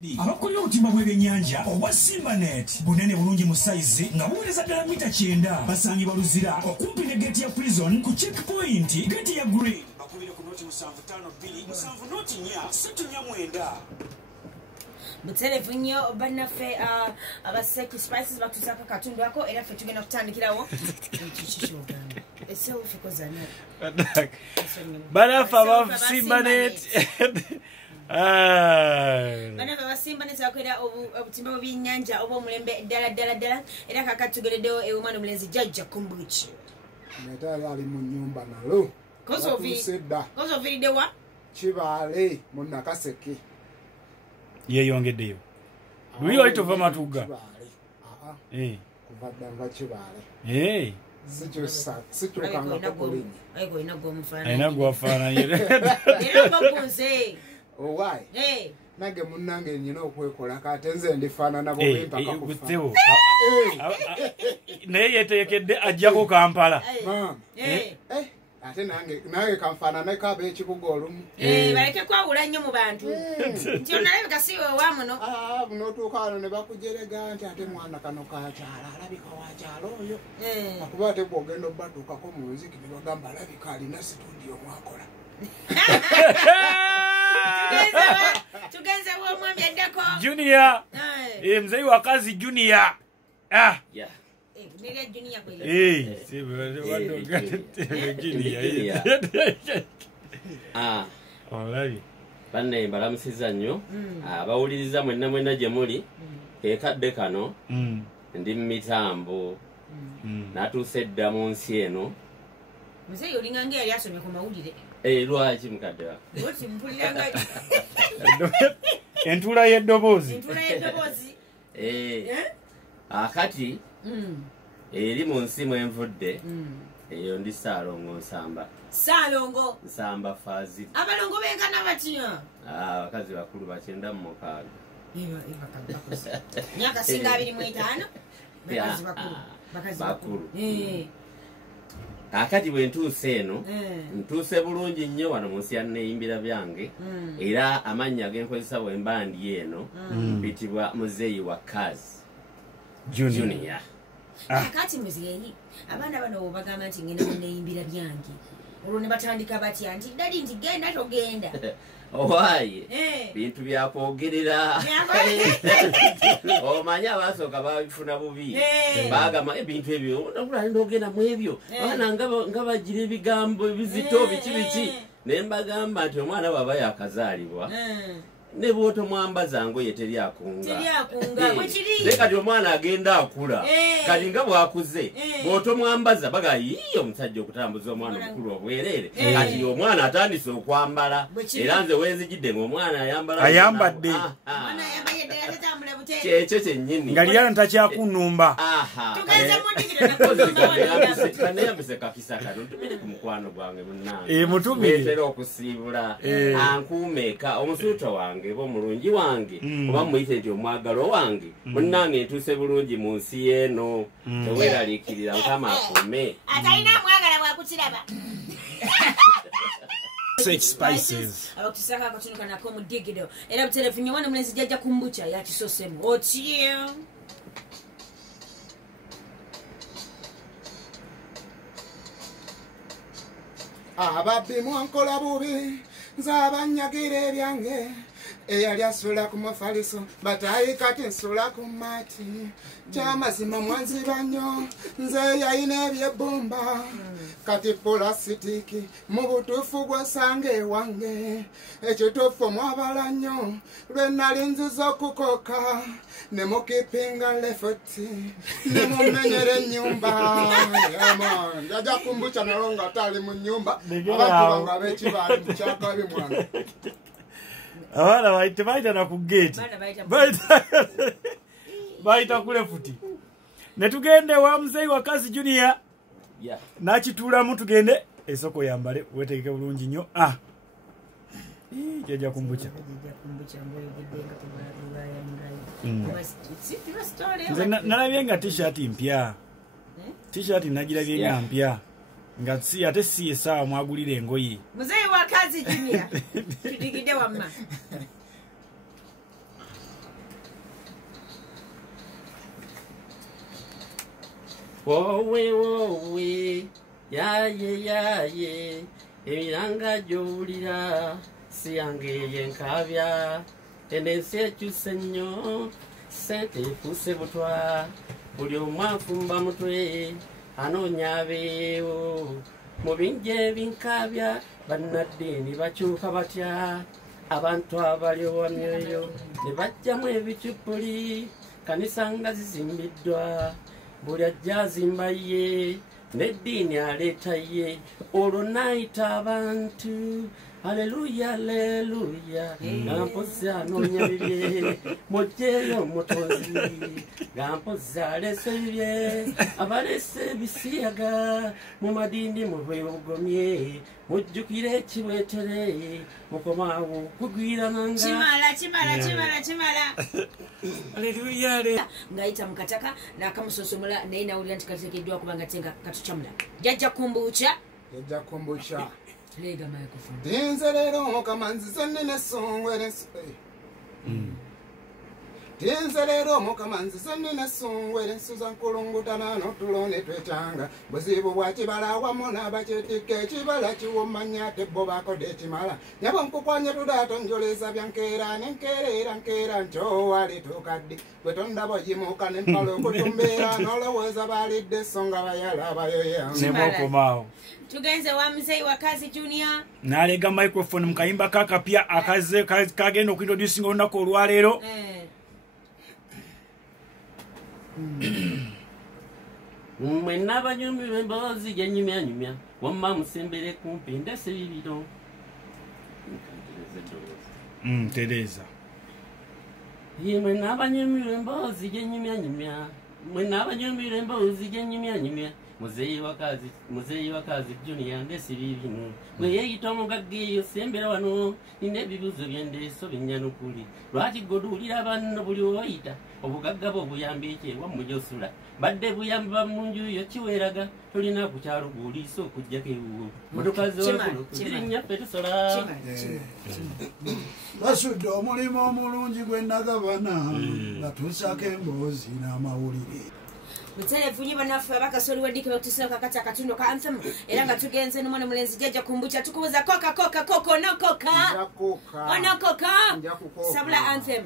Abakola obutimba bw'ebyennyanja obwa Simbanet bunene bulungi mu size nga buweereza ddala mita 9 basangibwa Luzira okumpi ne gate ya prison ku checkpoint gate ya Green bakubire ku noti 752 7 noti 4 Mutelevu nnyo bannaffe abaseki spices batusaka katundu ako era ffe tugenda kutandikirawo bannaffe aba Simbanet bannaffe aba Simbanet bakolera obutimba bw'ebyennyanja obw'omulembe ddala era kakati tugereddewo omwana omulenzi Jjajja Kumbuchi Metali ali mu nnyumba nalo kozoviridde wa Kibaale mu Nakaseke yeyongeddeyo luli wali tova matuga kuvadanga Kibaale ayina gwafaananye owaye nage munnange nyina okwekola kate nze ndifaanana bwempaka kutewo naye yeteekedde ajjako Kampala ate nange kanfaanana kaba ekibuga olumu baleke kwawula nnyo mu bantu nti onalabika si wewa muno notuuka wano ne bakujerega nti ate mwana kano kakyala alabika wakyala oyo akuba ate bwogenda obatuukako mu nziki ne bagamba alabika alina situdiyo mwakola tugenze w'omwami addeko Junior mzei wa kazi Junior banne mbalamusiza nnyo abawuliriza mwenna gye muli kekadde kano ndi mu mitambo natuuse dda mu nsi eno muzeeyi olinga ng'eyali asomye ku mawulire lwaki mukadde wa entula y'eddoboozi akati eri mu nsi mwenvudde eyo ndi Ssaalongo Nsamba Fazil abalongo benkana batya abakazi bakulu 96 myaka singa 25 bakazi bakulu akati bwe ntuuse eno ntuuse bulungi nnyo wano mu nsi ya nneeyimbira byange era amannya genkozesa bwe mba ndi eno mpitibwa muzeeyi wa kazi Junior. Kati muzeeyi abaana bano bagamba nti ngenda mu nneeyimbira byange olwo ne batandika batya nti dadi nti genda togenda owaaye bintu byakwogerera omanya abasooka babifuna bubi bagamba ebintu ebyo ndogenda mu ebyo abaana nga bagira ebigambo ebizito biki ne mbagamba nti omwana bw'aba yakazaalibwa ne bwoto mwambaza ngoye teri akunga ne kati omwana agenda akula kati nga bwakuze bwoto mwambaza baga yiyo omusajja okutambuza omwana omukulu obwereere kati omwana atandise okwambala era nze wenzijidde ng'omwana ayambadde kyekyo kyennyini nga liyana takyakunnumba kaneyambise kakisa kano ntumire ku mukwano gwange munnange mutumire okusiibula ankuumeeka omusuuto wange oba omulungi wange oba muyite nti omwagalo wange munnange ntuuse bulungi mu nsi y'eno teweeraliikirira Mukama akuume atalina mwagala bwakukiraba spices abakutusaka akatono kanako mu digido era butelefu nyo wana mulenzi Jjajja Kumbucha yakisosemu otyo ababbi mwankola bubi nze abanyagira ebyange eyali asula ku mafaliso batayi kati nsula ku mati kyamazima mwanziba nnyo nze yayina ebyebbumba kati pulasitiki mu butuufu gwasanga ewange ekituufu mwabala nnyo lwe nali nziza okukoka ne mukipinga lefoti ne mumenyera ennyumba Jjajja Kumbucha nalo nga tali mu nnyumba abantu bange ab'Ekibaale mu Kyakabi mwana abaana baita na ku gate baita kule futi netugende wa muzeeyi wa kazi Junior nakituulamu tugende esoko yambale wetegeke bulungi nnyo Jjajja Kumbucha nze nalabye nga t-shirt mpya t-shirt nagirabye nga mpya nga si ate si esaawa mwagulira engoye muzeeyi wa kazi Junior tudigide wamma wowe yaye ebiranga gy'owulira si yange yenkabya endensi ekyuse nnyo sente efuuse butwa buli omu afumba mutwe anoonya abeewo mu bingi ebinkabya bannaddiini bakyuka batya abantu abali owamyoyo ne bajjamu ebicupuli kanisa nga zizimbiddwa buli ajja azimba ye n'eddiini aleeta ye olwo naayita abantu aleluya aleluya nga mpozi anoonya bibye mujjeeyo omutonzi nga mpozi aleese bibye abaleese ebisiyaga mu madindi mube obugomye mujjukire ekiweetere mukomaawo kugwirananga kimala aleluya ngayita mukataka nakamusosomola naye nawulira nti kateekeddwa kubanga tenga katucamula jajja kumbuucha lega microphone Tinze lero mukama nzize nnina essonga Tinze lero mukama nzize nnina essonga erensuza nkulungutana n'otulo ne twetanga buzibu bwa kibala awamu n'abakyetikka ekibala kiwomanya ate bo bakodde ekimala nyabo nkukwanye tudaato njoleza byankeera nenkeera nkyowali tukaddi bwe tondaba oyimuka nempala okutumbeera n'olowooza baalidde essonga bayala bayoyange nemokomaawo tugenze wa Muzeeyi wa Kazi Junior nalega microphone mukayimba kakapya akaze kagenda okuintroducinga olunaku olwaleero mwena abanyumirwa emboozi gyenyumyanyumya wamma musembere kumpi ndese bibiro tereza mwena abanyumirwa emboozi gyenyumyanyumya mwena abanyumirwa emboozi gyenyumyanyumya Muzeeyi wa Kazi Junior ndese bibino mweyeyita omugagga eyo sembera wano nina ebibuzo byendeeso binyanukuli lwaki goduulira banno buli woyita obugagga bwo buyamba ekyewa mujosula badde buyamba mu nju yo kiweeraga tolina kukyalo bwoliisa okujjako ewuwo mutukazi wakulo zirinyaffe tusola basudde omulimu omulungi gwe nagabana nga tusako emboozi n'amawulire muterefunyi banaffe abakasoli weddike batusira kakati akatundo ka anthem era nga tugenze n'omwana mulenzi jajja kumbucha tukubuza koko onokoka sabula anthem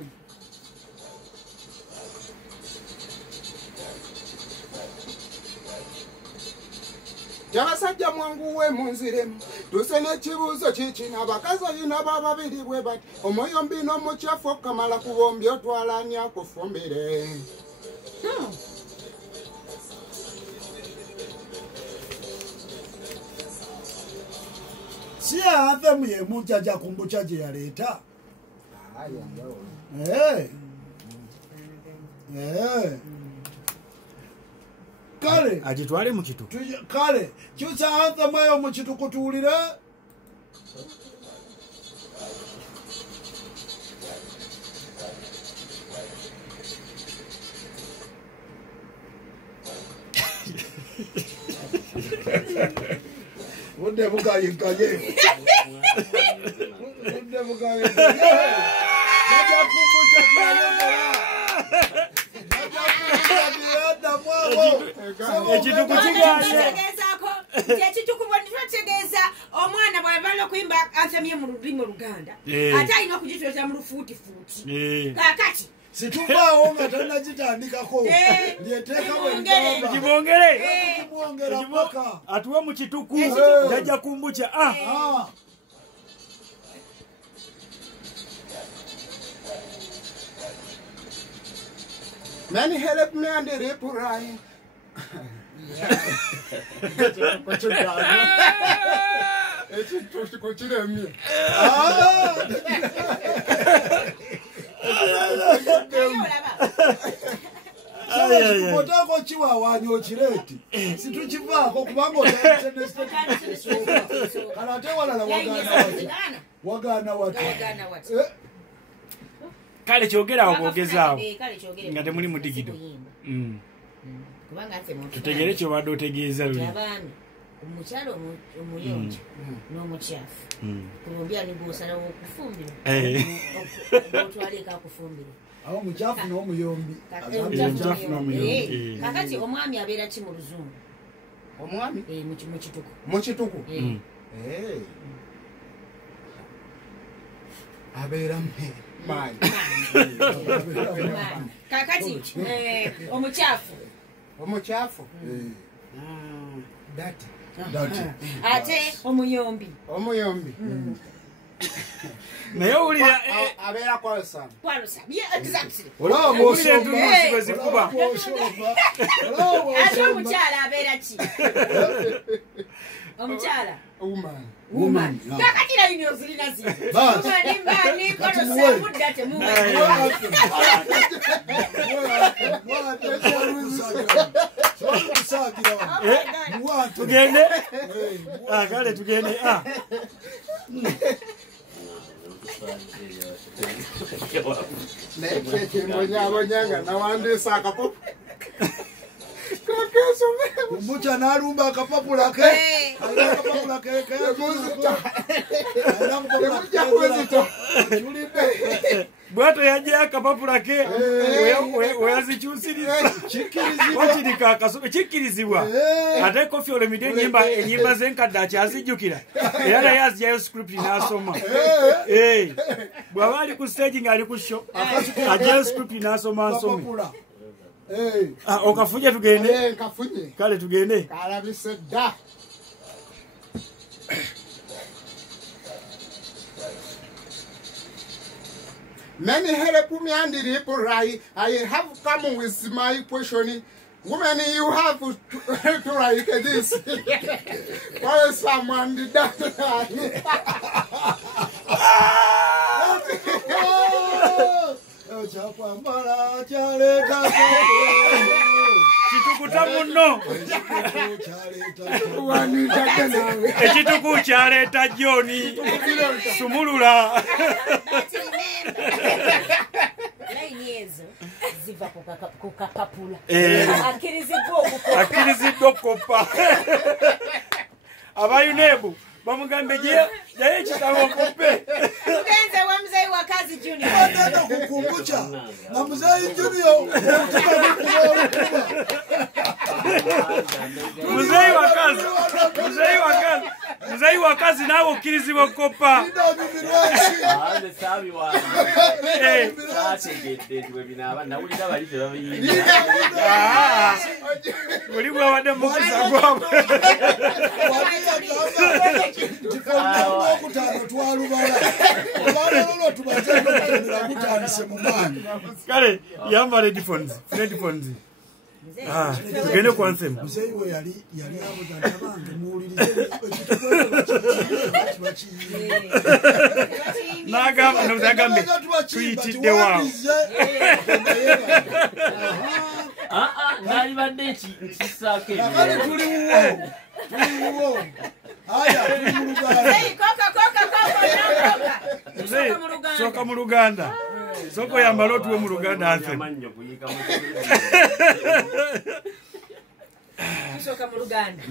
Jabasajja mwanguwe munziremu tuse n'ekibuuzo kikino abakazi oyina bababiri bwe bati omwoyo mbi n'omukyafu okamala kubombi otwalanya kufumbire si anthem yemu jajja kumbucha gye yaleeta kale agitwale mu kitu kale kyusa anthem eyo mu kitu kutuwulire budde bugayiganye jajja kumbucha ekituku kiganye tekitukubategeeza omwana bwabala okuyimba anthem ye mu lulimi oluganda ate alina okugitweta mu lufuutifuuti kakati situvaawo nga tanagitandikako lyeteeka bwengamba gibongere paka atuwe mu kituku jajja kumbucha Many help me and the reply. Kotako kiwawaanya okireeti situkivaako kubanga kale ate walala wagaana wati kale kyogerawo bwogezaawo nga temuli mudigido tutegere kyobadde otegeeza luli omukyalo omuyonjo n'omukyafu kulumbi ani gwosalawo okufumbira otwaleka kufumbira awo muchafu n'omuyombi kakati omwami abeera ki mu luzungu omwami mukituku mukituku abeera mayi kakati omukyafu dati ate omuyombi naye owulira abeera kwalosa owulira entunuusi bwe zikuba ate omukyala abeera ki omukyala woman kakati layini ozirina zinikonosemudda temumanyi tugende kale tugende nayekyekimonyabonyanga nawandiisa akapopo omucha n'alumba akapapula ke bwato yajja akapapula ke weyazikyusiriza wakirika akasobe kikkirizibwa ate Koffi Olomide enyimba z'enkadde akyazijjukira era naye azijjayo script n'asoma bw'aba ali ku stage ng'ali ku show ajjayo script n'asoma nsome okafunye tugende kale tugende kalabise dda many help me and reply. I have come with my question. Women, you have to like this. Why someone did that? kitukuta muno ekituku kyaleeta Joni sumulula layini ezo ziva ku kakapula akkiriziddwa okukoppa abayunebu bamugambe jaye ekitabo okoppe tugenze wa muzeyi wa kazi Junior Nataka kukumbusha na mzee Junior muzeyi wa kazi nawe okkirizibwa okukoppa oli bwabadde mukisa gwabwe kale yambala headphones tugende ku anthem nagambe tuyitidde waawo nalibadde nkisaako soka mu Luganda soko yambala otuwe mu Luganda anthem soka mu Luganda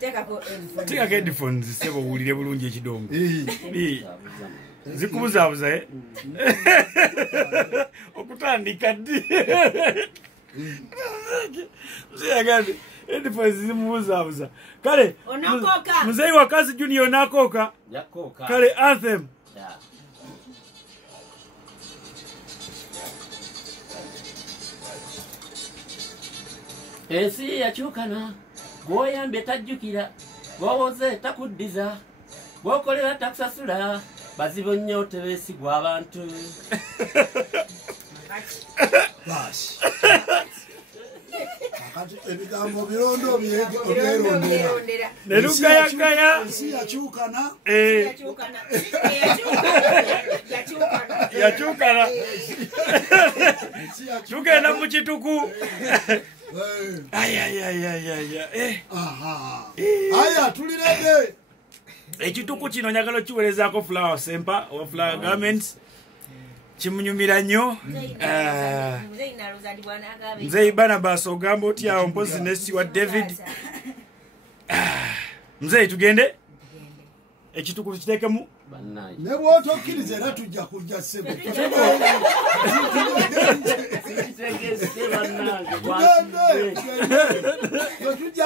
tekako headphones sebo owulire bulungi ekidongo zikubuzaabuza okutandika ddi ziyagade headphones zimubuzaabuza kale muzeyi wa kazi Junior nakoka kale anthem ensi yakyukana gwoyambye tajjukira gwowoze takuddiza gwokolera takusasula bazibu nnyo tebeesigwa abantu ebigambo birondo byerondera nelugayagaya ensi yakyukana yakyukana tugenda mu kituku aya tulirede ekituku kino njagala okiwerezaako flower sempa owa flower garments kimunyumira nnyo nze Barnabas ogamba otyawo mpozi nesi wa David Mzee tugende ekituku kitekemu ne bw'otokkiriza era tujja kujja ssebo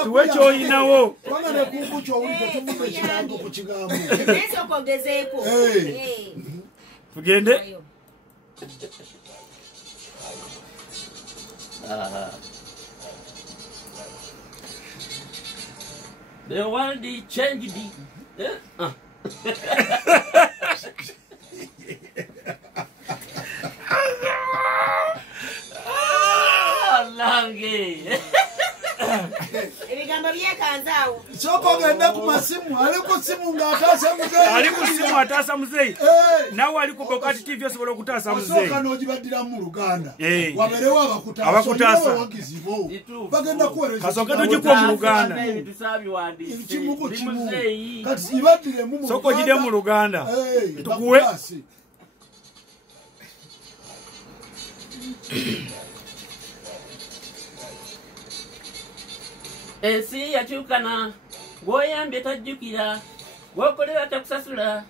tuwe kyoyinawo kubanga ne kunku kyowuli tetuvuga ekigambo ku kigambo tugende The world is changed. Lange. Ebigambo byekanzaawo. Soko genda ku masimu ali ku simu ng'ataasa muzeeyi. Ali ku simu ataasa muzeeyi. Nawe ali ku Bokati TV osobola okutaasa muzeeyi. Osooka n'ogibaddiramu mu Luganda. Eh. Wabeerewo abakutaasa. Abakutaasa. Abawagizibo. Bagenda kuweereza. Kasooka togikuwa mu Luganda. Kimu ku kimu. Kati ibaddiremu mu Luganda. Soko gide mu Luganda. Tukuwe. Ensi yakyukana, gw'oyambye tajjukira, gw'okolera takusasula,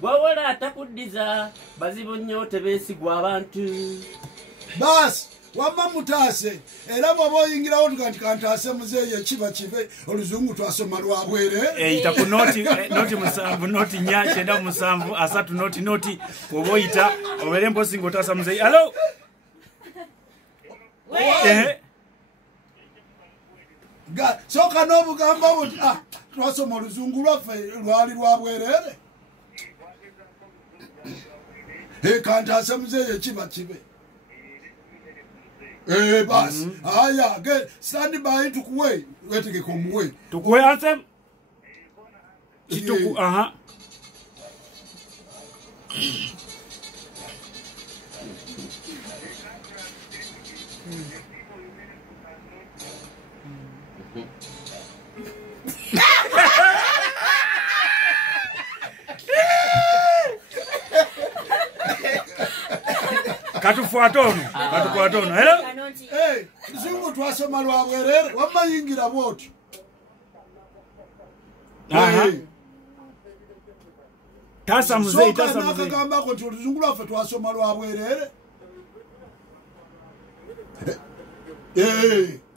gw'owola atakuddiza, bazibu nnyo tebeesigwa abantu. Baasi wamma mutaase era bw'oba oyingirawo tuga nti kantaase muzeeyi ekiba kibe oluzungu twasoma lwa bwere eyita ku noti musanvu noti nya kyenda musanvu asatu noti oba oyita obeere mposi ng'otaasa muzeeyi alo soka n'obugamba buti twasoma oluzungu lwaffe lwali lwa bwereere kantaase muzeeyi ekiba kibe basi aya stand by tukuwe wetegeka omuwe tukuwe anthem kituku aha katufuatono hello kizungu twasoma lwa bwerere wamma yingira bwotyo tasa muzeeyi nakagambako nti oluzungu lwaffe twasoma lwa bwerere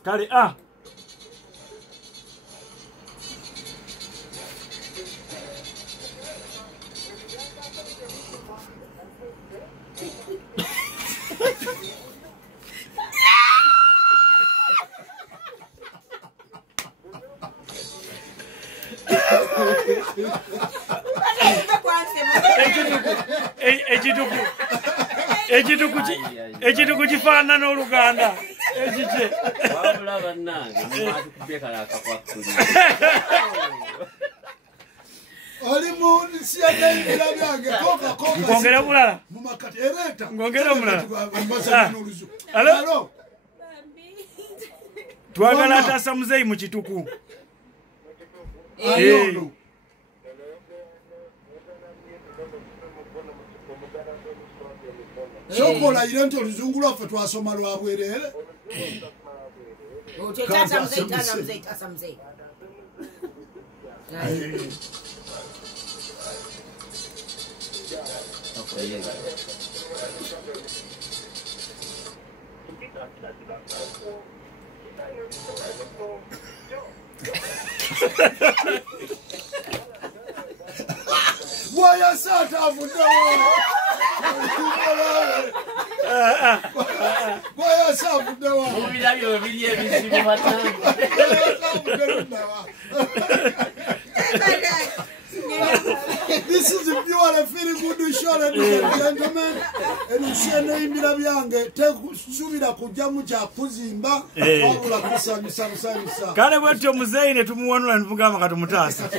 kale ekituku kifaanana n'Oluganda ekike wabula bannange mubatukubye kalakakwakkuli oli mu nsi yanayingira byange ngongere bulala mumakati ereeta ngongere omulala alo twagala ataasa muzeeyi mu kituku soka olayire nti oluzungu lwaffe twasoma lwa bwereere bwayasa atavuddewo bwayasa avuddewo mubirabyo biri ebizibu batange This is a pure and very good show, ladies and gentlemen. Elusieno imbira byange tekusubira kujjamu kya kuzimba wabula kusanyusa. Kale bwetyo muzeeyi ne tumuwanula ne tugamba katumutaasa.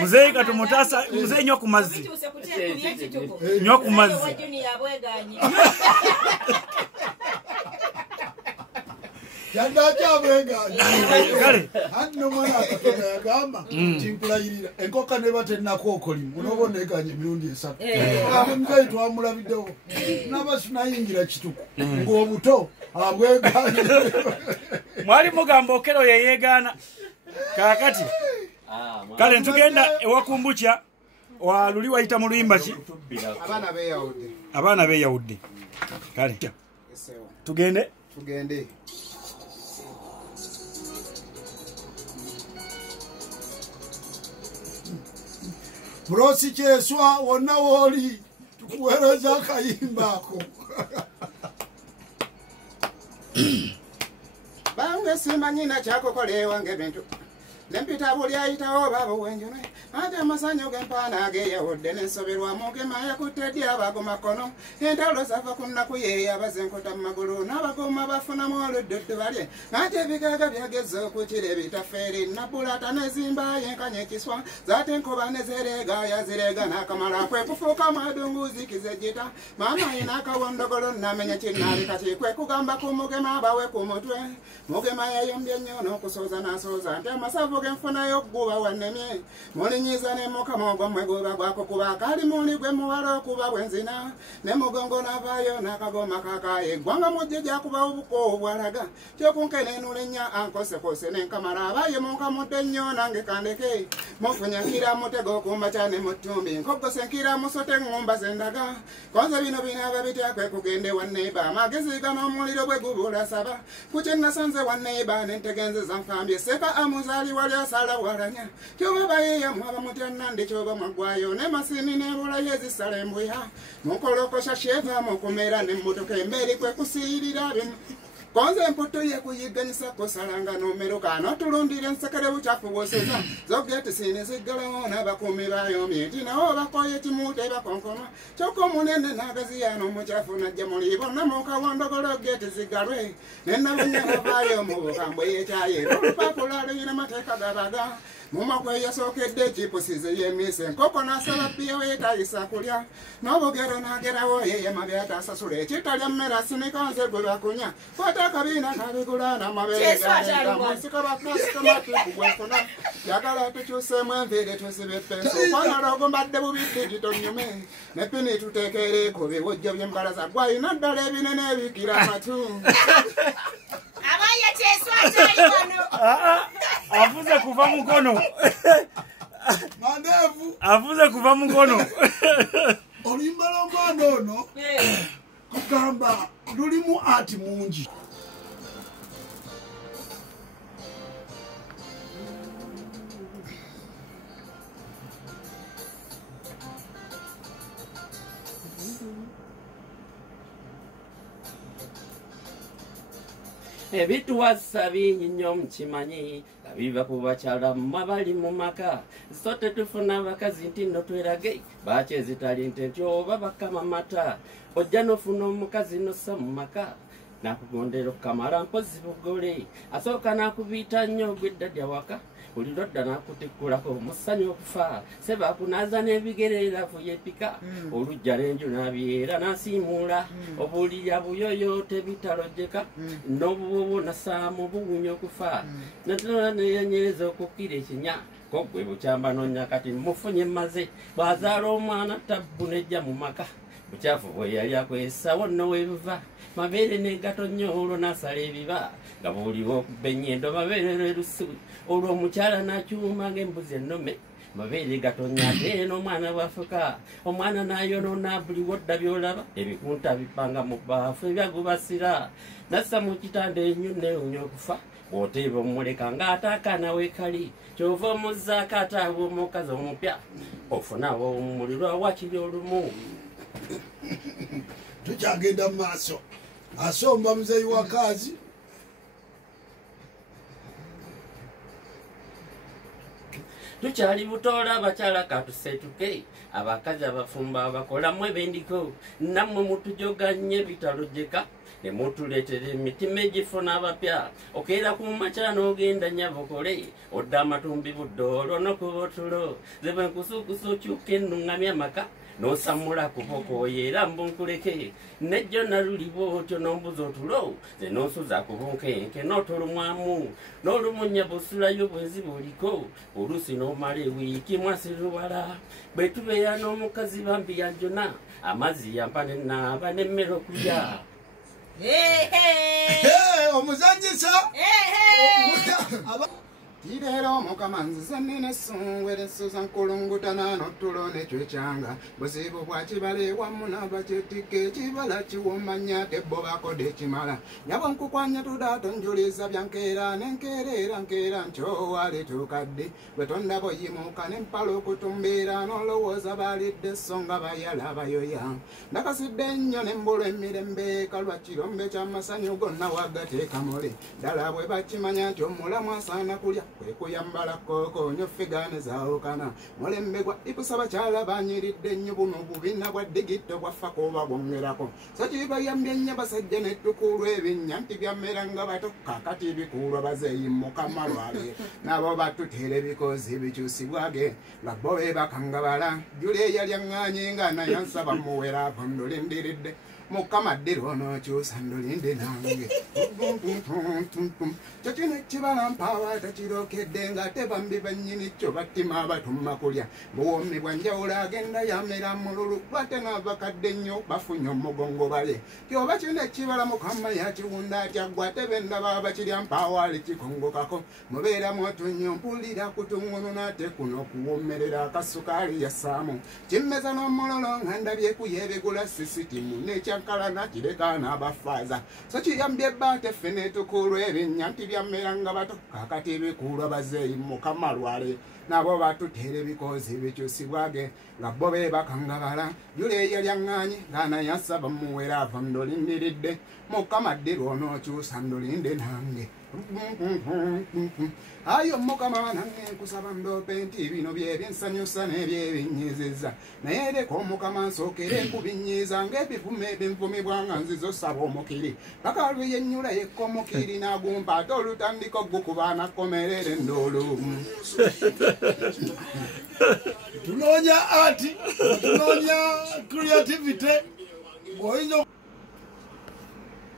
Muzeeyi katumutaasa, muzeeyi nnyo ku mazzi. Nnyo ku mazzi. Yandacha abweganye. Kale. Hanno mwana akatoka yagamba timpulayirira. Enkoka neba tenako okolimu. Unobona eganye mirundi esatu. Muzeeyi twamulabiddewo. Nabasuna kituku. Ng'obuto abweganye. Mwali mugamba okero yeyeegaana. Kaakati kale ntugenda ewakumbukya waluli wayita mu luyimba ki abaana beeyawudde kale tugende Prosi Kyeswa wonna wooli tukuweereza akayimba ako. Bange simanyi na kyakukolewa ng'ebintu nempita buli ayitawo baba wenjone ate amasanyo g'empaana geeyawudde n'ensoberwamu gema yakutte ddi abagomakono entalo zava ku nnaku yeeyo abazenkota mu magulu n'abagoma bafunamu oludduddu balye ate ebigaga byageze okukira ebitafeeri nabbulata n'ezimba yenkanya ekiswa zaate enkoba ne zereega yazireega n'akamala kwe kufuuka mwadunguzi kizejjita maama yina akawondogolo n'amenya kinnaali kati kwe kugamba ku mugema abawe ku mutwe mugema yayombye nnyo n'okusooza n'asooza nti amasavu genfunayo okuguba wannemye mulinyiza ne mukama ogwamwe guba gwakukuba akali muli gwe muwala okuba bwenzina ne mugongo n'avaayo n'akagoma kakaye eggwanga mujje gyakuba obuko obwalaga kyokunkenenula ennya ankosekose n'enkamala abaye munkamudde nnyo nange kandeke mufunye nkira mutego okumba kyane mu ttumbi nkogose nkira musote ngumba zendaga konze bino binaaba bitya kwe kugende wanneiba amagezi gano omuliro bwe gubula saba kukye nasanze wanneiba nentegenzeza nkambye seka amuzaali wali asala walanya kyoba bayeyamu abamutya nandi kyoba mwaggwayo ne masini nebulayo ezisala embuya mukolokosha sheva mukumera nemmotoka emberi kwe kusiirira bino konze empoto yekuyiganyisa kusalanga nomeruka notulundira ensekere bucafu bwoseza zogeti sini ziggalawo n'abakuumi bayomye nti nawo bakoye kimuute bakonkoma kyokka omunene n'agaziyano omucafu najja muli bonna mukawondogolo geti ziggalwe nennabunyala vaayo mu bukambwe yekyaye olupapula luyina mateeka gabaga mumakwe yasookedde ekipusize yemise enkoko n'asaba piya weetayisa kulya n'obugero n'agerawo yeyemabi atasasula ekita lya mmere asinikanze gwe bakunya kwata akabiina kabigula n'amabeere gamusika bakasitomatuukugwefuna yagala tukyuseemu enviiri tusibe penso kwanala ogumbadde bubiddi gitonyume ne pini tuteekeere ku biwujjo by'embalaza gwayina ddala ebinene ebikira amatu abaya Kyeswa atali wano avuze kuva mukono mandeevu avuze kuva mukono oluyimba lw'omwana ono kugamba lulimu ati mungi ebituwasa bingi nnyo mukimanyi nga biva ku bakyala abali mu maka so tetufuna abakazi nti nno twerage baaki ezitali nte oba bakama mata ojja nofuna omukazi nossa mu maka nakugondera okukamala mpozi bugole asooka nakubiita nnyo ogweddadya waka buli lwodda nakutikkulako musanyu okufa sebakunaaza n'ebigereravu yepika olujja n'enju n'abyera n'asiimuula obuulirya buyoyo tebitalojjeka n'obububu nasaamu buwunya okufa neyanyereza okukkira ekinya kogwe bukyamba nonya kati mufunye maze bw'azaala omwana tabbu nejja mu maka bukyafu bwe yali akwesa wonna webiva mabeere negato nnyo olwo n'asala ebiba nga buuliwo okubba ennyendo mabeere lwerusu olwo omukyala n'akyuma ng'embuzi ennome mabeere gatonya ate n'omwana bwafuka omwana n'ayonoona buliwo dda byolaba ebikunta bipanga mu bbaafu ebyagubasira nassa mu kitanda ennyo neewunya okufa bw'oteeba omuleka ng'ate akaana weekali kyova omuzzaako ate aba omukazi omupya ofunawo omulirwa wakiri olumu tukyagenda mu maaso asomba muzeyi wa kazi tukyali butoola abakyala katuseetuke abakazi abafumba abakolamu ebendiko nammwe mutujoganye bitalojjeka ne mutuleetera emitima egifuna abapya okeera ku makyala n'ogenda nyabukole odda amatumbi buddoolo nokuba otulo zebwe nkusuukusa okyuka ennuŋŋamya amaka n'osamula kubokooyo era mbunkuleke nejjo naluliba otyo n'ombuza otulo ze n'osuza ku bunkenke n'otolumwamu n'olumunya busulayo bwenzi buliko oluusi n'omala ewiiki mwasiruwala bwe tubeera n'omukazi bambi yajjona amazzi yampa nenaaba n'emmere okulya omuzanyisa Tirero mukamanzi zenine sungwere susan kulungutana notulo nechwechanga buzibu bwa kibale wamuna bachetike kibala chiwomanya tebo bakode chimala nyabo nkukwanya tudato njuliza byankera nenkerera nkera ncho wale tukadde betonda boyimuka nempalo kutumbira nolowoza balidde songa bayala bayoya ndakasidde nnyo nembulu emirembe kalwa kirombe kyamasanyu gonna wagateeka mule ddala bwe bakimanya nti omulamu asaana kulya kwekuyambala koko nyofegane zaukana mulembe gwa ikusaba kyala banyiridde nnyo buno bubina bwa digito bwaffa kuba bwongerako so kibayambye nnyo basajja nettukulwa ebinnya nti byammera nga bato kakati bikulwa bazeeyi mukama lwabwe nabo batuteera ebikozi bikyusibwage nga bo bebakangabala juli eyalyaŋŋaanyi nga nayansaba muwera vondolindiridde mukama ddiro nokyusa ndolinde nange kyo kino ekibala mpaawa takirokedde nga tebambi bannyini kyo battima abatumma kulya buwomi bwa njawulo agenda yamera mululu lwate n'abakadde nnyo bafunye omugongo bale tyoba kino ekibala mukama yakiwunda atyaggwa tebendaba bakirya mpaawa alikikongokako mubeeramu otunyo mpulira kutuŋŋunu nate kuno okuwomerera akasukaali yassaamu kimmeza n'omulolo nga ndabyeku yebigula sisitimu nekyankala nakireka n'abafaaza so kiyambye baate ffe netukulwa ebinnya nti byammera nga bato kakati bikulwa bazeeyi mukama lwale nabo batuteera ebikozi bikyusibwage nga bo bebakangabala jula eyalyaŋŋaanyi ng'anayasaba muwera ava ndolindiridde mukama ddirwa onookyusa ndolinde nange ayo mukama nange nkusaba ndope nti bino byebinsanyusa n'ebyebinyiziza naye leka omukama nsookere nkubinyiiza ng'ebivume ebinvumibwanga nzizosaba omukiri paka lweyennyula yekka omukiri n'agumpa ate olutandika ogukuba nakomerere ndoolu tunoonya ati tunoonya creativity oyinza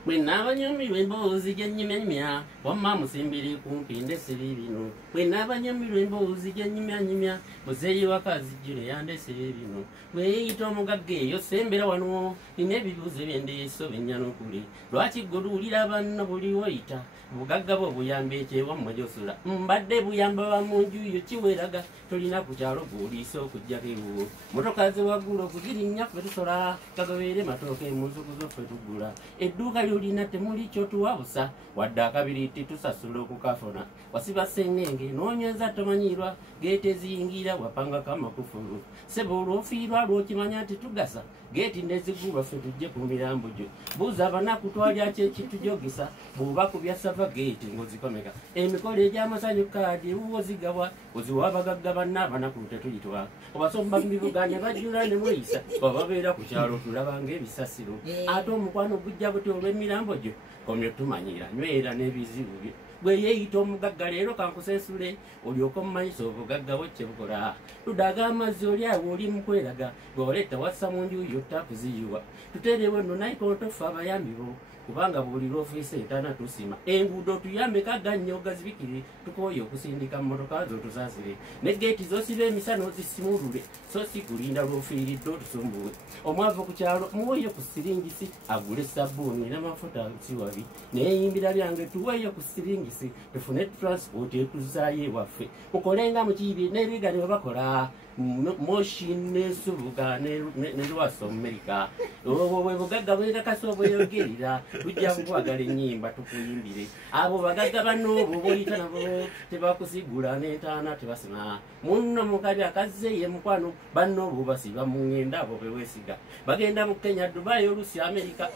Bwena abanyumirwa emboozi gy'ennyimyanyimya wamma musimbiri kumpi ndeseri bino bwena abanyumirwa emboozi gy'ennyimyanyimya muzeeyi wakazijjula yandeseri bino bweyita omugagga eyo sembera wano nina ebibuuzo byendeeso bennyanukuli lwaki goluwulira banno buli woyita obugagga bwo buyamba ekyewammwe gyosula mbadde buyamba bamunjuyo kiweraga tolina ku kyalo gwoliisa okujjako ewuwo motoka zewaggula okugirinnya ffe tusola gagobeere matooke emuzukuzo ffe tugula edduuka lyolina temuli kyotuwabusa wadde akabiri titusasula okukafuna wasiba sengenge noonyweza tomanyirwa geeti eziyingira wapangako amakufulu sebo olwofiirwa lwokimanya nti tugasa geeti nezigulwa ffe tujje ku mirambo gyo buuza abanaku twalyaki ekitujogesa bw'oba ku byasava geeti ng'ozikomeka emikolo egy'amasanyu kaadi ewuwo zigabwa oziwa abagagga banna abanaku tetuyitwa obasomba mu bibuganya bajjula ne mweyisa obabeera ku kyalo tulaba ng'ebisasiro ate omukwano gujja buti olw'emirambo gyo komyo tumanyira nywera n'ebizibu bye bwe yeeyita omugagga leero kankusensule olyoka omumanyisa obugagga bwe kye bukola ludaga amazzi oli awo oli mu kweraga ng'oleeta wassa mu nju yo takuziyuwa tuteerewo nno nayikoto ffe abayambi bo kubanga buli lw'ofiisa etaana tusima enguudo tuyambeko gannyo gazibikire tukooye okusindika mu motoka zo tusaasire ne geeti zosiba emisana ozisimulule so si kulinda lw'ofiiridde otusumbuwe omwavu ku kyalo muweeyo ku siringisi agule sabbuuni n'amafuta siwabi neeyimbira lyange tuweeyo ku siringisi tufune transport etuzaayo ewaffe mukolenga mukiibi n'eriga ne babakola moshi nesubuga nelwasa omumerika obwo bwe bugagga bwekakasa obweyogerera tujja kukwagala ennyimba tukuyimbire abo bagagga banno obwo boyita nabo tebakusigula n'entaana tebasima munno mukabi akazze ye mukwano banno obwo basiba mu ŋŋenda abo bewesiga bagenda mu Kenya Dubai olusi Amerika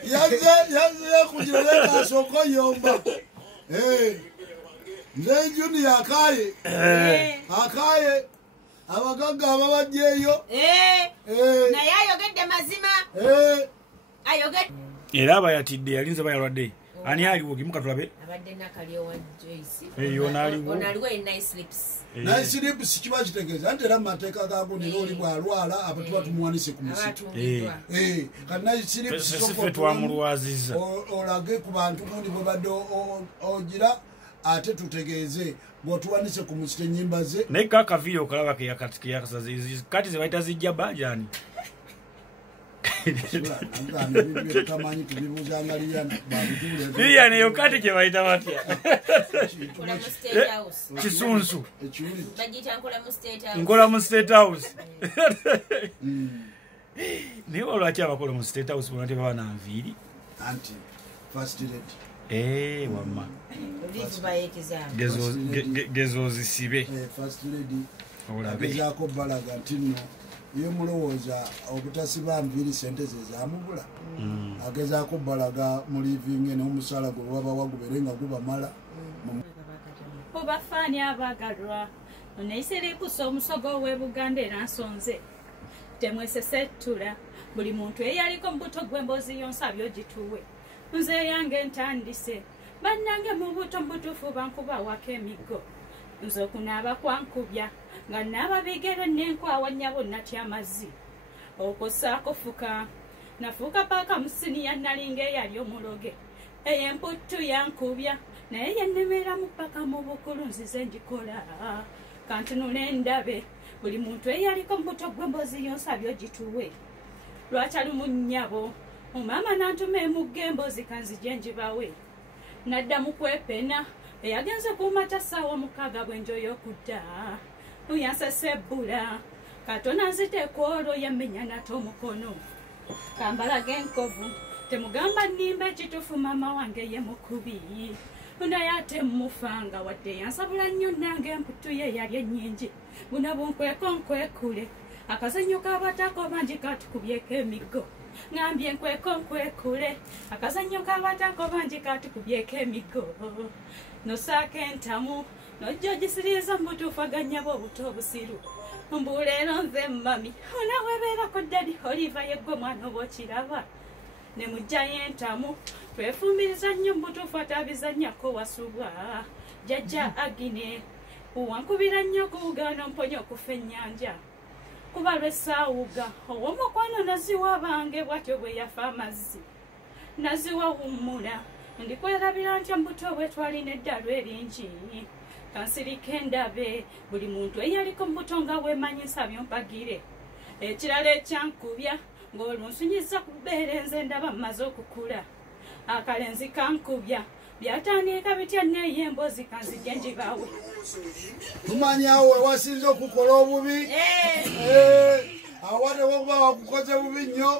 yaze kugira leka asoko yomba nze junior akaye abagagga ababajjeeyo naye ayogedde mazima ayogedde era abayatidde yalinze bayalwadde ani aliwo kimukatulabe abadde nakaliowa Joyce onaliwo nice lips nice lips kiba kitegeeza nti era amateeka gago nero oli bwalwala abo tuba tumuwanise ku musiki kati nice lips ffe twamulwaziza olage ku bantu gundi bwe badde ogira ate tutegeeze bw'otuwanise ku musiki ennyimba ze naye kakaviiri okalaba keyakasaze kati ze bayita zijja bajani Liyana eyo kati kye bayita batya kisunsu nkola mu State House naye olwaki abakola mu State House bona tebaba na nviiri anti first lady wamma gezo zisibe first lady olabe gezaako balaga nti nno iyo mulowooza obutasiba nviiri sente ze zamubula agezaako balaga mu living n'omusaala gwe waba wagubere nga gubamala obafaani abagalwa oneisirikusa omusogo w'e Buganda era nsonze temwesesettula buli muntu eyaliko mbuto gw'emboozi yonsabyo gituwe nze yange ntandise bannange mu buto mbutuufu bankuba wako emiggo nze okunaaba kwankubya nga naaba bigere n'enkwawa nnyabo natya amazzi okusaako fuka nafuuka paaka musiniya nalinga eyali omuloge ey'emputtu yankubya naye yennemeramu paka mu bukulu nzize ngikola kantunule ndabe buli muntu eyaliko mbuto gw'emboozi yonsabyo gituwe lwakyali mu nnyabo omama nantuma emugga emboozi kanzije njibawe naddamu kwepena eyagenze kumakya ssaawa 6 bwenjo y'okudda uyansesebbula katona nziteeka olwo yamenya nate omukono kambalaga enkovu temugamba nnimba ekituufu maama wange ye mukubi naye ate mmufanga wadde yansabula nnyo nange emputu ye yali ennyingi buno bunkweko nkwekule akazannyo k'abatako bangi katukubyeko emiggo ngambye nkweko nkwekule akazannyo k'abatako bangi katukubyeko emiggo nosaako entamu nojja ogisiriiza mubutuufu aganyabo obuto obusiru mbuleero nze mami onawebeerako ddadi oliva yeggwe mwana oba okiraba ne mujjayo entamu twefumbiriza nnyo mubutuufu atabizannyako wasubwa jjajja Agine wankubira nnyo okuwugaana omponya okufa ennyanja kuba lw'essaawuga ow'omukwano naziwa bange bw'atyo bwe yafa amazzi naziwa wummula ndikwerabira ntya mbuto bwe twalina eddalo eringi kansirika endabe buli muntu eyaliko mbuto nga weemanyisa byompagire ekirala ekyankubya ng'olunsunyiza ku bbeere nze ndaba mmaze okukula akalenzi kankubya byatandika bitya neeyo emboozi kanzije njibawe tumanyawo wewasinza okukola obubi awate wokuba wakukoze bubi nnyo